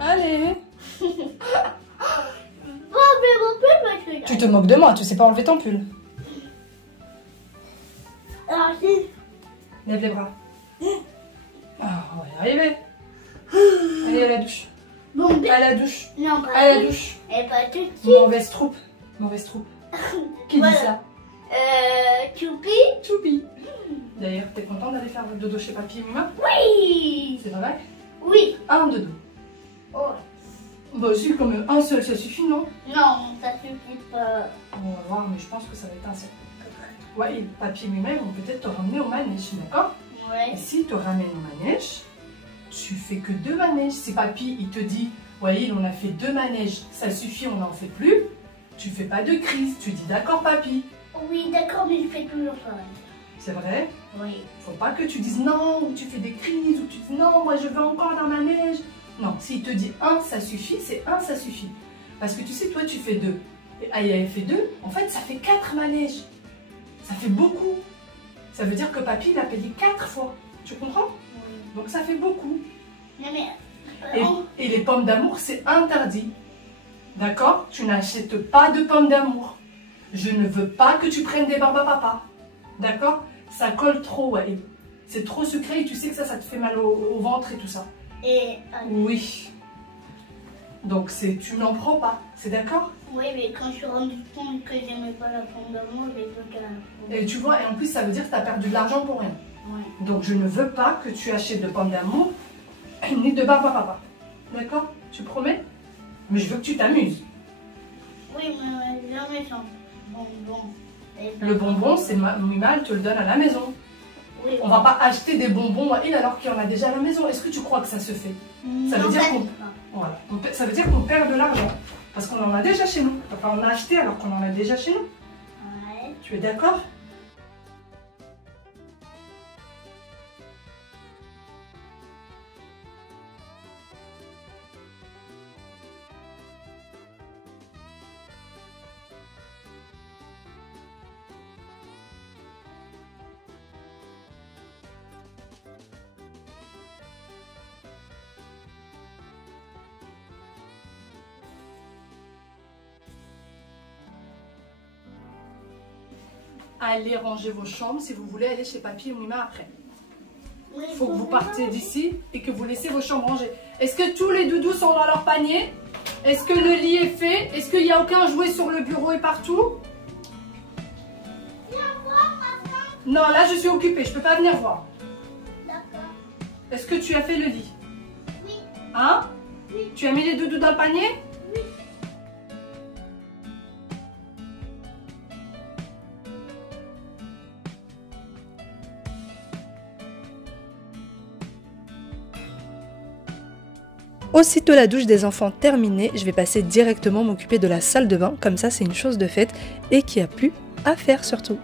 Allez. Mon pull, Tu te moques de moi, tu sais pas enlever ton pull. alors, si. Lève les bras. Ah, on va y arriver. Allez à la douche. Bon, À la douche. non, pas À la douche. Et pas tout de suite. Mauvaise troupe. Mauvaise troupe. Qui Voilà. dit ça? Choupi. Choupi. D'ailleurs, t'es contente d'aller faire le dodo chez papy et maman? Oui. C'est pas vrai? Oui. Un dodo. Oh. Bah si, quand même, un seul, ça suffit, non? Non, ça suffit pas. On va voir, mais je pense que ça va être un seul. Ouais, et papy et maman vont peut-être te ramener au manège, d'accord? Et Ouais. si te ramène au manège, tu fais que 2 manèges. Si papy, il te dit, ouais, on a fait 2 manèges, ça suffit, on n'en fait plus, tu fais pas de crise, tu dis d'accord papy. Oui, d'accord, mais je fais toujours pareil. C'est vrai? Oui. Faut pas que tu dises non, ou tu fais des crises, ou tu dis non, moi je veux encore d'un manège. Non, s'il te dit 1, ça suffit, c'est 1, ça suffit. Parce que tu sais, toi tu fais 2. Et Aya elle fait 2, en fait ça fait 4 manèges. Ça fait beaucoup. Ça veut dire que papy il a payé 4 fois. Tu comprends? Oui. Donc ça fait beaucoup. Non, mais. Et les pommes d'amour, c'est interdit. D'accord? Tu n'achètes pas de pommes d'amour. Je ne veux pas que tu prennes des barbes à papa. D'accord? Ça colle trop, ouais. C'est trop sucré et tu sais que ça te fait mal au ventre et tout ça. Et. Oui. Donc tu n'en prends pas. C'est d'accord? Oui, mais quand je suis rendue compte que j'aimais pas la pomme d'amour, j'ai plus qu'à la pomme. Et tu vois, et en plus, ça veut dire que tu as perdu de l'argent pour rien. Oui. Donc je ne veux pas que tu achètes de pommes d'amour ni de barbe à papa. D'accord? Tu promets? Mais je veux que tu t'amuses. Oui, mais jamais sans bonbon. Le bonbon, c'est Mima, te le donne à la maison. Oui. On va pas acheter des bonbons à il alors qu'il y en a déjà à la maison. Est-ce que tu crois que ça se fait? Ça veut dire qu'on voilà. Ça veut dire qu'on perd de l'argent. Parce qu'on en a déjà chez nous. Enfin, on a acheté alors qu'on en a déjà chez nous. Ouais. Tu es d'accord? Allez ranger vos chambres si vous voulez aller chez papy ou Mima après. Oui, Il faut que vous partiez d'ici et que vous laissez vos chambres rangées. Est-ce que tous les doudous sont dans leur panier? Est-ce que le lit est fait? Est-ce qu'il n'y a aucun jouet sur le bureau et partout? Viens voir, maman. Non, là je suis occupée, je peux pas venir voir. D'accord. Est-ce que tu as fait le lit? Oui. Hein? Oui. Tu as mis les doudous dans le panier? Oui. Aussitôt la douche des enfants terminée, je vais passer directement m'occuper de la salle de bain, comme ça c'est une chose de faite et qui a plus à faire surtout.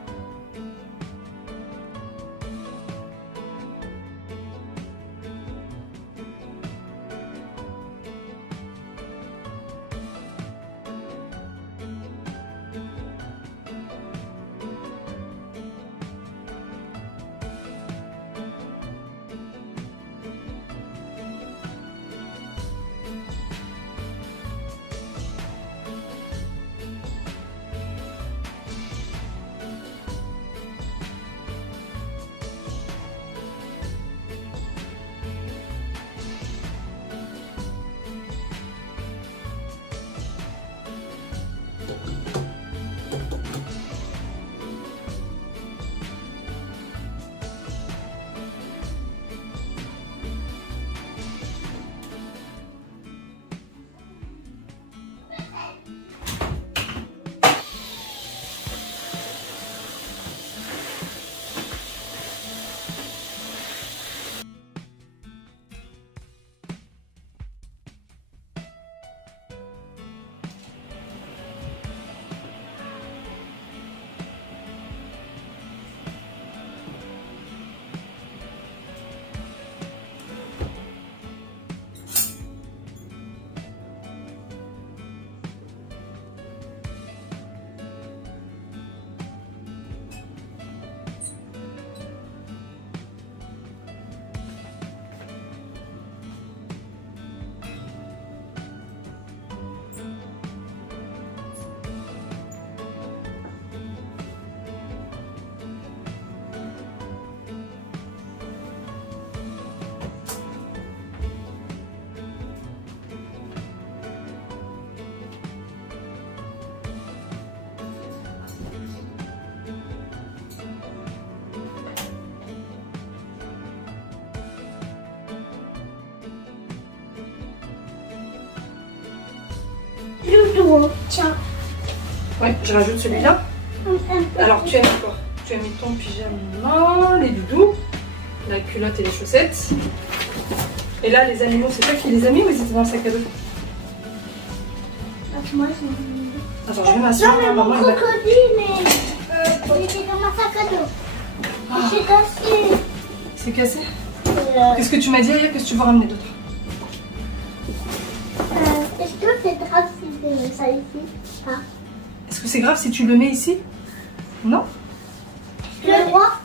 Oh, tiens. Ouais, je rajoute celui-là. Alors tu as mis quoi? Tu as mis ton pyjama, les doudous, la culotte et les chaussettes. Et là, les animaux, c'est toi qui les as mis ou ils étaient dans le sac à dos? Moi, je... Attends, je vais m'asseoir. Non, mais mon Maman, crocodile, il était dans ma sac à dos. Ah. C'est cassé. C'est cassé. Qu'est-ce que tu m'as dit hier? Qu'est-ce que tu veux ramener d'autre? Est-ce que c'est grave si je mets ça ici? Ah. Est-ce que c'est grave si tu le mets ici? Non? Le droit?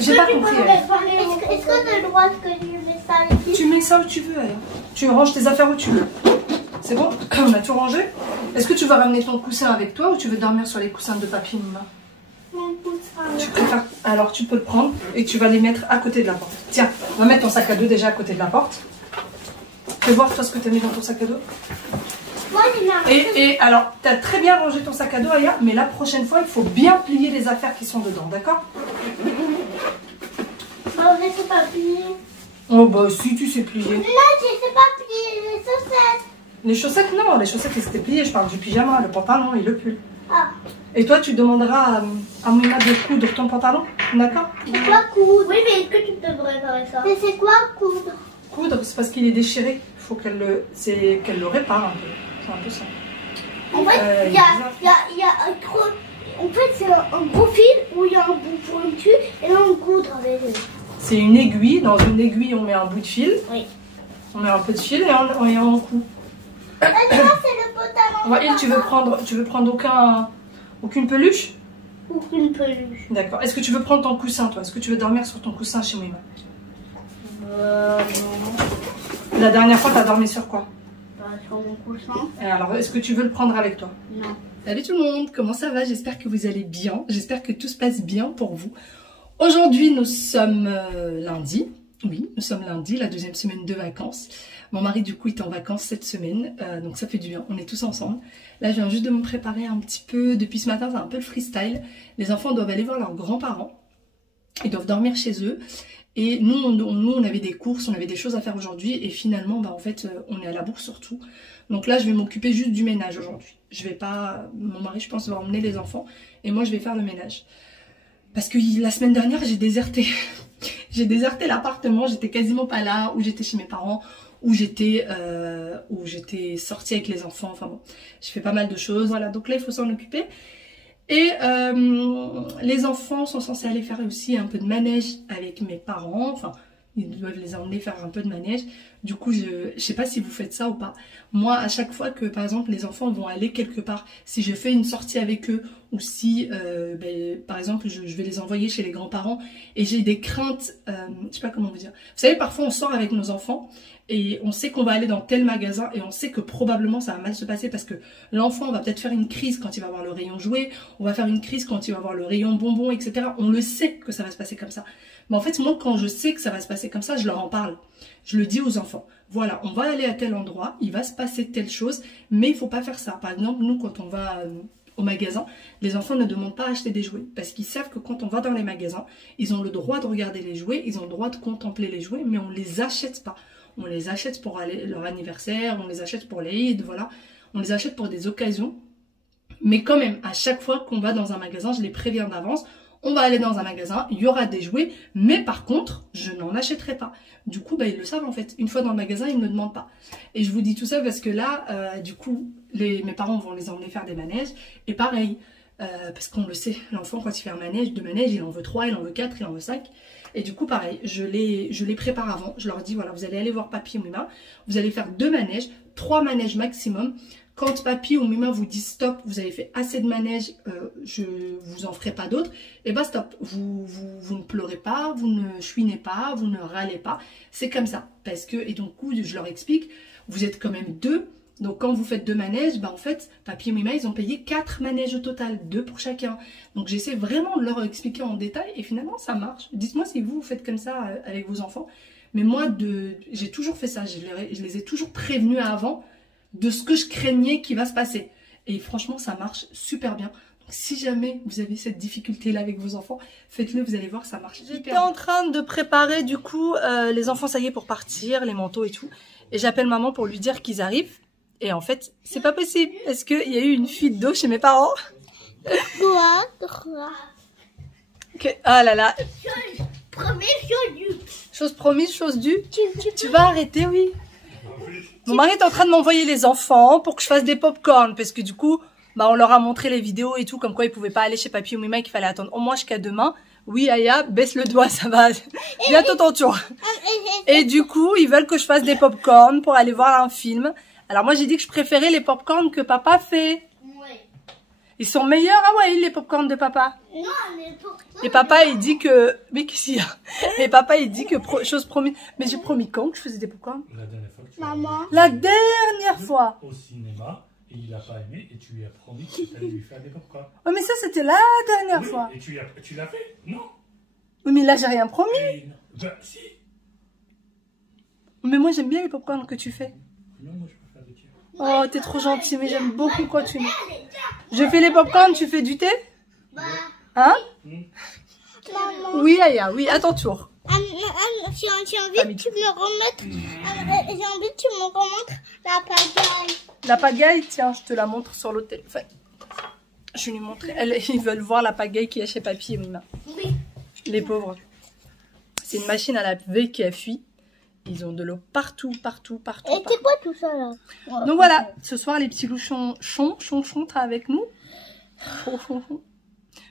J'ai pas compris. Est-ce que tu as le droit que je mets ça ici? Tu mets ça où tu veux, alors. Tu ranges tes affaires où tu veux. C'est bon? On a tout rangé? Est-ce que tu vas ramener ton coussin avec toi ou tu veux dormir sur les coussins de papy Mima? Mon coussin. Tu préfères... Alors tu peux le prendre et tu vas les mettre à côté de la porte. Tiens, on va mettre ton sac à dos déjà à côté de la porte. Fais voir toi ce que tu as mis dans ton sac à dos. Moi, Et alors, tu as très bien rangé ton sac à dos, Aya, mais la prochaine fois, il faut bien plier les affaires qui sont dedans, d'accord? je sais pas plier. Oh bah si, tu sais plier. Là, je sais pas plier les chaussettes. Les chaussettes, non, les chaussettes, c'était plié. Je parle du pyjama, le pantalon et le pull. Ah. Et toi, tu demanderas à Mima de coudre ton pantalon, d'accord? C'est quoi coudre? Oui, mais est-ce que tu devrais faire ça? Mais c'est quoi coudre? Coudre, c'est parce qu'il est déchiré. Il faut qu'elle le répare un peu. C'est un peu ça. En fait, il y a un gros... En fait, c'est un gros fil où il y a un bout pointu et là, on coudre avec eux. C'est une aiguille. Dans une aiguille, on met un bout de fil. Oui. On met un peu de fil et on coud. Ça, c'est le pantalon. Ouais, et tu veux prendre aucune peluche? Aucune peluche. D'accord. Est-ce que tu veux prendre ton coussin, toi? Est-ce que tu veux dormir sur ton coussin chez Mima? Non. La dernière fois, tu as dormi sur quoi? Sur mon coussin. Et alors, est-ce que tu veux le prendre avec toi? Non. Salut tout le monde, comment ça va? J'espère que vous allez bien, j'espère que tout se passe bien pour vous. Aujourd'hui, nous sommes lundi. Oui, nous sommes lundi, la deuxième semaine de vacances. Mon mari, du coup, est en vacances cette semaine, donc ça fait du bien, on est tous ensemble. Là, je viens juste de me préparer un petit peu, depuis ce matin, c'est un peu le freestyle. Les enfants doivent aller voir leurs grands-parents, ils doivent dormir chez eux. Et nous, on avait des courses, on avait des choses à faire aujourd'hui, et finalement, bah, en fait, on est à la bourse surtout. Donc là, je vais m'occuper juste du ménage aujourd'hui. Je vais pas, mon mari, je pense, va emmener les enfants, et moi, je vais faire le ménage. Parce que la semaine dernière, j'ai déserté. J'ai déserté l'appartement, j'étais quasiment pas là, ou j'étais chez mes parents, où j'étais sortie avec les enfants, enfin bon, j'ai fait pas mal de choses, voilà, donc là il faut s'en occuper. Et les enfants sont censés aller faire aussi un peu de manège avec mes parents, enfin ils doivent les emmener faire un peu de manège. Du coup, je sais pas si vous faites ça ou pas. Moi, à chaque fois que par exemple les enfants vont aller quelque part, si je fais une sortie avec eux ou si par exemple je vais les envoyer chez les grands-parents et j'ai des craintes, je sais pas comment vous dire. Vous savez, parfois on sort avec nos enfants et on sait qu'on va aller dans tel magasin et on sait que probablement ça va mal se passer parce que l'enfant va peut-être faire une crise quand il va voir le rayon jouets, on va faire une crise quand il va voir le rayon bonbons, etc. On le sait que ça va se passer comme ça. Mais en fait, moi, quand je sais que ça va se passer comme ça, je leur en parle. Je le dis aux enfants. Voilà, on va aller à tel endroit, il va se passer telle chose, mais il faut pas faire ça. Par exemple, nous, quand on va au magasin, les enfants ne demandent pas à acheter des jouets parce qu'ils savent que quand on va dans les magasins, ils ont le droit de regarder les jouets, ils ont le droit de contempler les jouets, mais on les achète pas. On les achète pour leur anniversaire, on les achète pour les Eid, voilà. On les achète pour des occasions. Mais quand même, à chaque fois qu'on va dans un magasin, je les préviens d'avance. On va aller dans un magasin, il y aura des jouets, mais par contre, je n'en achèterai pas. Du coup, ils le savent en fait. Une fois dans le magasin, ils ne me demandent pas. Et je vous dis tout ça parce que là, du coup, mes parents vont les emmener faire des manèges. Et pareil, parce qu'on le sait, l'enfant, quand il fait un manège, 2 manèges, il en veut 3, il en veut 4, il en veut 5. Et du coup, pareil, je les prépare avant. Je leur dis, voilà, vous allez aller voir papy ou Mima. Vous allez faire 2 manèges, 3 manèges maximum. Quand papy ou Mima vous dit stop, vous avez fait assez de manèges, je vous en ferai pas d'autres, et bah stop, vous ne pleurez pas, vous ne chouinez pas, vous ne râlez pas, c'est comme ça. Parce que, et donc je leur explique, vous êtes quand même 2, donc quand vous faites 2 manèges, bah en fait, papy et Mima, ils ont payé 4 manèges au total, 2 pour chacun. Donc j'essaie vraiment de leur expliquer en détail, et finalement ça marche. Dites-moi si vous faites comme ça avec vos enfants, mais moi, j'ai toujours fait ça, je les ai toujours prévenus avant, de ce que je craignais qui va se passer. Et franchement, ça marche super bien. Donc si jamais vous avez cette difficulté-là avec vos enfants, faites-le, vous allez voir, ça marche super bien. J'étais en train de préparer du coup les enfants, ça y est, pour partir, les manteaux et tout. Et j'appelle maman pour lui dire qu'ils arrivent. Et en fait, c'est pas possible parce qu'il y a eu une fuite d'eau chez mes parents. Quoi? Ah là là. Première chose due. Chose promise, chose due. Tu vas arrêter, oui. Mon mari est en train de m'envoyer les enfants pour que je fasse des pop-corn parce que du coup, bah, on leur a montré les vidéos et tout, comme quoi ils pouvaient pas aller chez papy ou maman, qu'il fallait attendre au moins jusqu'à demain. Oui, Aya, baisse le doigt, ça va. Bientôt ton tour. Et du coup, ils veulent que je fasse des pop-corn pour aller voir un film. Alors moi, j'ai dit que je préférais les pop-corn que papa fait. Ouais. Ils sont meilleurs, ah ouais, les pop-corn de papa. Non, mais pour toi. Et papa, il dit que... Mais qu'est-ce qu'il y a? Et papa, il dit que... Chose promise. Mais j'ai promis quand que je faisais des pop-corn? La dernière fois que tu Maman. La dernière fois. au cinéma et il n'a pas aimé et tu lui as promis que tu allais lui faire des popcorn. Oh, mais ça, c'était la dernière Oui, fois. et tu l'as fait? Non. Oui, mais là, j'ai rien promis. Ben, si. Mais moi, j'aime bien les pop-corn que tu fais. Non, moi je préfère des tirs. Oh, t'es trop gentil, mais j'aime beaucoup quand tu... Je fais les pop-corn, tu fais du thé? Bah, Hein? maman. Oui, Aya, oui, à ton tour. J'ai envie que tu me remettes. J'ai envie que tu me remontres la pagaille. La pagaille, tiens, je te la montre sur le téléphone. Je vais lui montrer. Ils veulent voir la pagaille qu'il y a chez papy et Mima. Oui. Les pauvres. C'est une machine à laver qui a fui. Ils ont de l'eau partout, partout, partout. Et c'est quoi tout ça là? Donc voilà, ce soir les petits louchons chantent avec nous.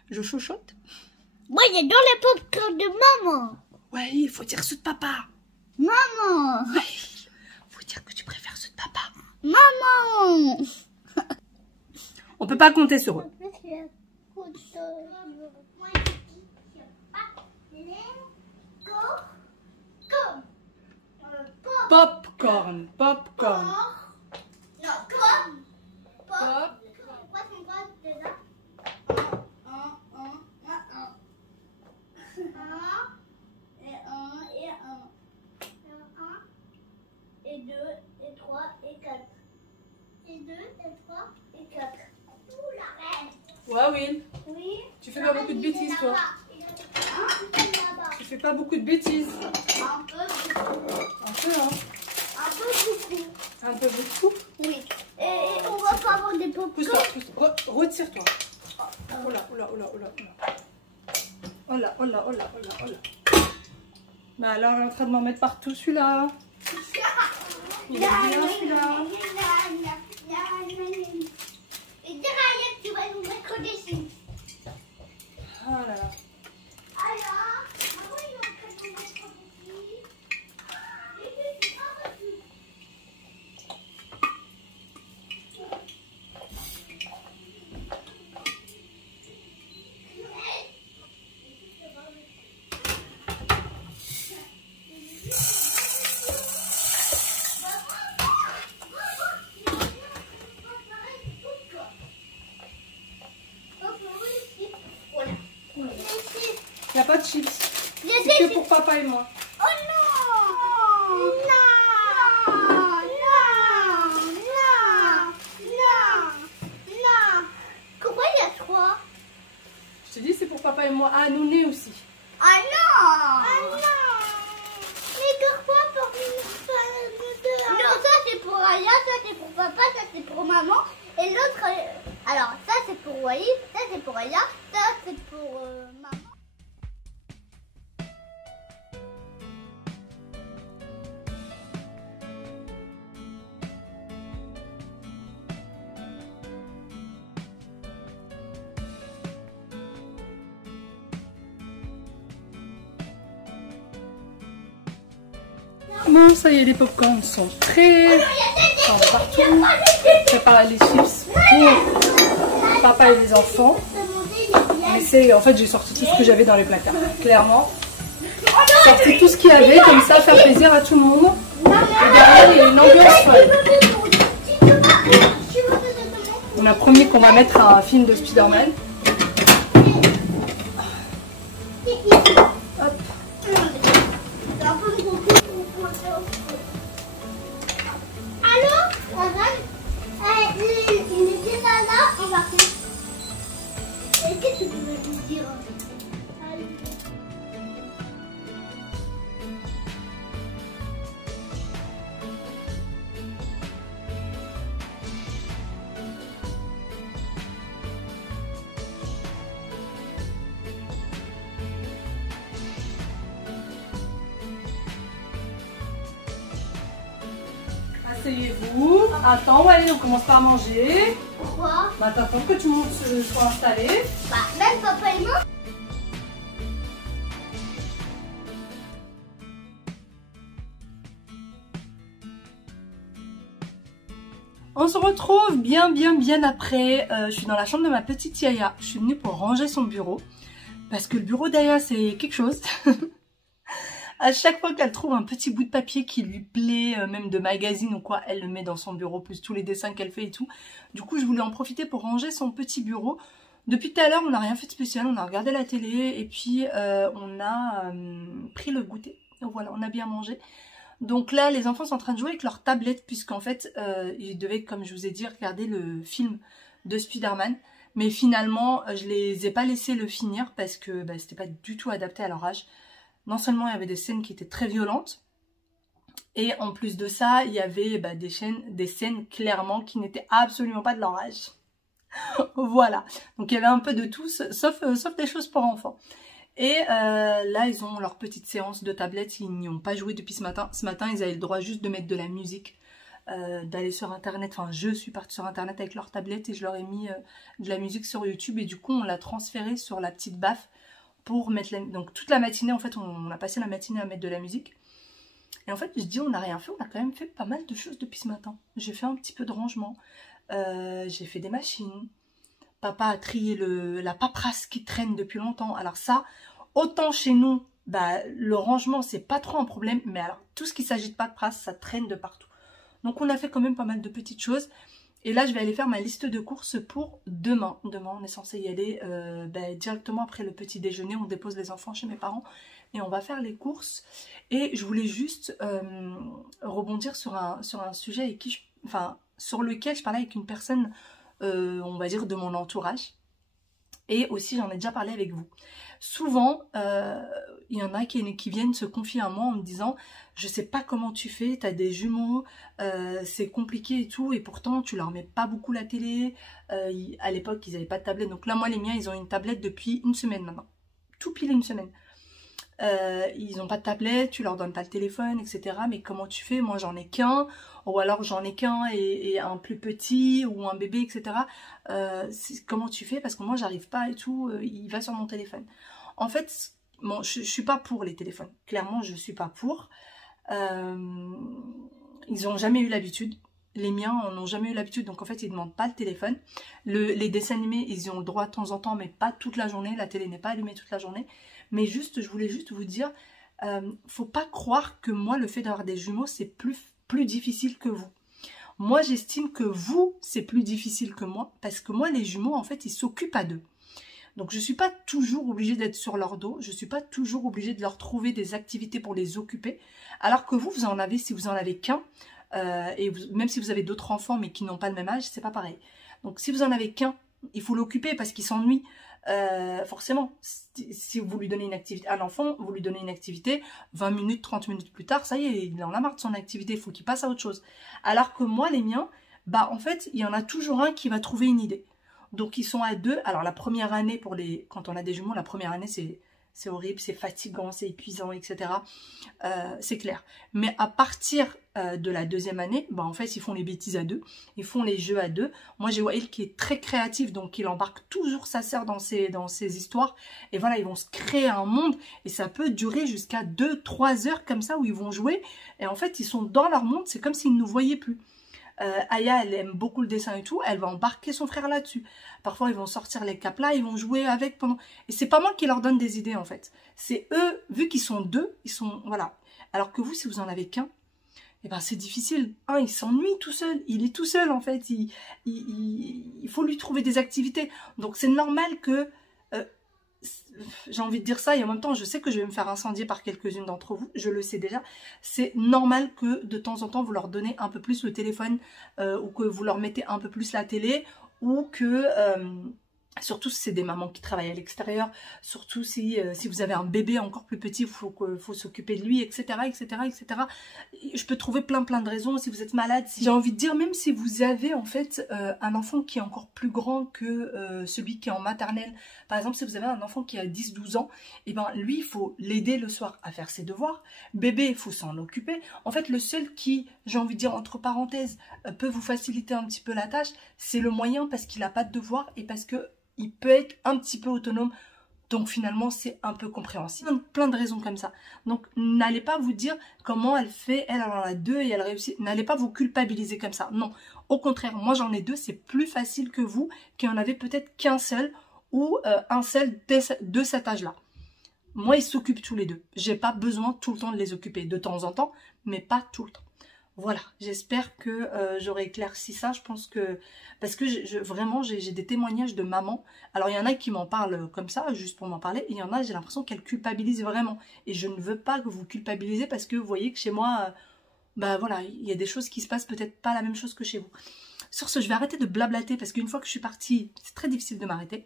Je chuchote. Moi j'adore les popcorn de maman. Ouais, il faut dire ceux de papa. Maman. Ouais, faut dire que tu préfères ceux de papa. Maman. On peut pas compter sur eux. Popcorn, popcorn. Non, toi. Pop. Quoi ton bras déjà? Et 2, et 3, et 4. Et 2, et 3, et 4. Ouh, la reine. Ouais, Will. Oui. Tu fais pas beaucoup de bêtises, toi. Tu fais pas beaucoup de bêtises. Un peu beaucoup. Un peu, hein. Un peu beaucoup. Un peu beaucoup. Oui. Et on va pas avoir des Pousse-toi, popcorn. pousse-toi. Retire-toi. Oh là, oh là, oh là, oh là, oh là. Oh là, oh là, oh là, oh là, oh là. Mais alors, elle est en train de m'en mettre partout, celui-là. Il est bien, celui-là. Et derrière, tu vas nous mettre des signes. Oh là là. Alors, maman, il est en train de nous mettre des signes. Et tu vas reçu. Il n'y a pas de chips. Les C'est que pour papa et moi. Oh non! Non! Non! Non! Non! Non! Pourquoi il y a 3? Je te dis, c'est pour papa et moi. Ah, Nouné aussi. Ah non! Ah non! Mais pourquoi pour nous deux? Non, ça c'est pour Aya, ça c'est pour papa, ça c'est pour maman. Et l'autre, alors ça c'est pour Wally, ça c'est pour Aya, ça c'est pour maman. Bon, ça y est, les popcorns sont prêts. Enfin, partout. Préparer les chips pour papa et les enfants. Mais c'est, en fait, j'ai sorti tout ce que j'avais dans les placards. Clairement. J'ai sorti tout ce qu'il y avait, comme ça, faire plaisir à tout le monde. Et derrière, il y a une ambiance folle. On a promis qu'on va mettre un film de Spider-Man. Hop. Allô, il était là, on va faire. Qu'est-ce que tu veux lui dire? asseyez-vous. Attends, allez, on commence pas à manger. Pourquoi? Bah, t'attends que tout le monde soit installé. Bah, même papa et moi. On se retrouve bien après. Je suis dans la chambre de ma petite Yaya. Je suis venue pour ranger son bureau. Parce que le bureau d'Aya, c'est quelque chose. À chaque fois qu'elle trouve un petit bout de papier qui lui plaît, même de magazine ou quoi, elle le met dans son bureau, plus tous les dessins qu'elle fait et tout. Du coup, je voulais en profiter pour ranger son petit bureau. Depuis tout à l'heure, on n'a rien fait de spécial. On a regardé la télé et puis on a pris le goûter. Donc voilà, on a bien mangé. Donc là, les enfants sont en train de jouer avec leur tablette, puisqu'en fait, ils devaient, comme je vous ai dit, regarder le film de Spider-Man. Mais finalement, je les ai pas laissés le finir parce que bah, c'était pas du tout adapté à leur âge. Non seulement il y avait des scènes qui étaient très violentes, et en plus de ça, il y avait bah, des scènes clairement qui n'étaient absolument pas de leur âge. Voilà. Donc il y avait un peu de tout, sauf des choses pour enfants. Et là, ils ont leur petite séance de tablette. Ils n'y ont pas joué depuis ce matin. Ce matin, ils avaient le droit juste de mettre de la musique, d'aller sur internet. Enfin, je suis partie sur internet avec leur tablette et je leur ai mis de la musique sur YouTube. Et du coup, on l'a transféré sur la petite baffe pour mettre la... Donc toute la matinée, en fait, on a passé la matinée à mettre de la musique. Et en fait, je dis, on n'a rien fait. On a quand même fait pas mal de choses depuis ce matin. J'ai fait un petit peu de rangement. J'ai fait des machines. Papa a trié la paperasse qui traîne depuis longtemps. Alors ça, autant chez nous, bah, le rangement, c'est pas trop un problème. Mais alors, tout ce qui s'agit de paperasse, ça traîne de partout. Donc on a fait quand même pas mal de petites choses. Et là, je vais aller faire ma liste de courses pour demain. Demain, on est censé y aller bah, directement après le petit déjeuner. On dépose les enfants chez mes parents et on va faire les courses. Et je voulais juste rebondir sur un sujet avec qui sur lequel je parlais avec une personne... on va dire de mon entourage, et aussi j'en ai déjà parlé avec vous. Souvent il y en a qui viennent se confier à moi en me disant je sais pas comment tu fais, t'as des jumeaux, c'est compliqué et tout, et pourtant tu leur mets pas beaucoup la télé. À l'époque ils avaient pas de tablette, donc là moi les miens ils ont une tablette depuis une semaine maintenant, tout pile une semaine. Ils n'ont pas de tablette, tu leur donnes pas le téléphone, etc. Mais comment tu fais? Moi j'en ai qu'un, ou alors j'en ai qu'un et un plus petit, ou un bébé, etc. Comment tu fais? Parce que moi j'arrive pas et tout, il va sur mon téléphone. En fait, bon, je suis pas pour les téléphones, clairement je suis pas pour. Ils ont jamais eu l'habitude. Les miens n'ont jamais eu l'habitude, donc en fait ils ne demandent pas le téléphone. Les dessins animés, ils y ont le droit de temps en temps, mais pas toute la journée. La télé n'est pas allumée toute la journée. Mais juste, je voulais juste vous dire, faut pas croire que moi, le fait d'avoir des jumeaux, c'est plus difficile que vous. Moi, j'estime que vous, c'est plus difficile que moi, parce que moi, les jumeaux, en fait, ils s'occupent à deux. Donc, je ne suis pas toujours obligée d'être sur leur dos, je ne suis pas toujours obligée de leur trouver des activités pour les occuper, alors que vous en avez, si vous en avez qu'un, et même si vous avez d'autres enfants, mais qui n'ont pas le même âge, c'est pas pareil. Donc, si vous en avez qu'un, il faut l'occuper parce qu'il s'ennuie. Forcément, si vous lui donnez une activité à l'enfant, vous lui donnez une activité, 20 minutes, 30 minutes plus tard, ça y est, il en a marre de son activité, il faut qu'il passe à autre chose. Alors que moi, les miens, bah en fait, il y en a toujours un qui va trouver une idée. Donc ils sont à deux. Alors la première année, quand on a des jumeaux, la première année c'est horrible, c'est fatigant, c'est épuisant, etc. C'est clair. Mais à partir de la deuxième année, bah en fait, ils font les bêtises à deux, ils font les jeux à deux. Moi, j'ai Wael qui est très créatif, donc il embarque toujours sa sœur dans ses histoires. Et voilà, ils vont se créer un monde, et ça peut durer jusqu'à 2-3 heures comme ça, où ils vont jouer. Et en fait, ils sont dans leur monde, c'est comme s'ils ne nous voyaient plus. Aya, elle aime beaucoup le dessin et tout, elle va embarquer son frère là-dessus. Parfois, ils vont sortir les caplas, ils vont jouer avec pendant... Et c'est pas moi qui leur donne des idées, en fait. C'est eux, vu qu'ils sont deux, ils sont... Voilà. Alors que vous, si vous en avez qu'un, eh ben, c'est difficile. Un, il s'ennuie tout seul. Il est tout seul, en fait. Il faut lui trouver des activités. Donc, c'est normal que... j'ai envie de dire ça, et en même temps, je sais que je vais me faire incendier par quelques-unes d'entre vous, je le sais déjà. C'est normal que de temps en temps, vous leur donnez un peu plus le téléphone, ou que vous leur mettez un peu plus la télé, ou que Surtout si c'est des mamans qui travaillent à l'extérieur, surtout si vous avez un bébé encore plus petit, il faut s'occuper de lui, etc., etc., etc. Je peux trouver plein de raisons. Si vous êtes malade, j'ai envie de dire, même si vous avez en fait un enfant qui est encore plus grand que celui qui est en maternelle, par exemple si vous avez un enfant qui a 10-12 ans, et ben lui il faut l'aider le soir à faire ses devoirs, bébé il faut s'en occuper. En fait le seul qui, j'ai envie de dire entre parenthèses, peut vous faciliter un petit peu la tâche, c'est le moyen, parce qu'il n'a pas de devoirs et parce que il peut être un petit peu autonome, donc finalement c'est un peu compréhensible. Donc plein de raisons comme ça. Donc n'allez pas vous dire comment elle fait, elle en a 2 et elle réussit. N'allez pas vous culpabiliser comme ça. Non, au contraire, moi j'en ai 2, c'est plus facile que vous qui en avez peut-être qu'un seul ou un seul de cet âge-là. Moi ils s'occupent tous les deux. J'ai pas besoin tout le temps de les occuper, de temps en temps, mais pas tout le temps. Voilà, j'espère que j'aurai éclairci ça. Je pense que, parce que vraiment j'ai des témoignages de mamans. Alors il y en a qui m'en parlent comme ça, juste pour m'en parler, et il y en a, j'ai l'impression qu'elles culpabilisent vraiment. Et je ne veux pas que vous culpabilisez, parce que vous voyez que chez moi, bah voilà, il y a des choses qui se passent peut-être pas la même chose que chez vous. Sur ce, je vais arrêter de blablater, parce qu'une fois que je suis partie, c'est très difficile de m'arrêter.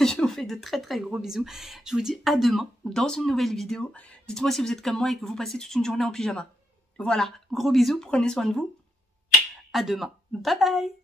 Je vous fais de très gros bisous. Je vous dis à demain dans une nouvelle vidéo. Dites-moi si vous êtes comme moi et que vous passez toute une journée en pyjama. Voilà, gros bisous, prenez soin de vous. À demain. Bye bye.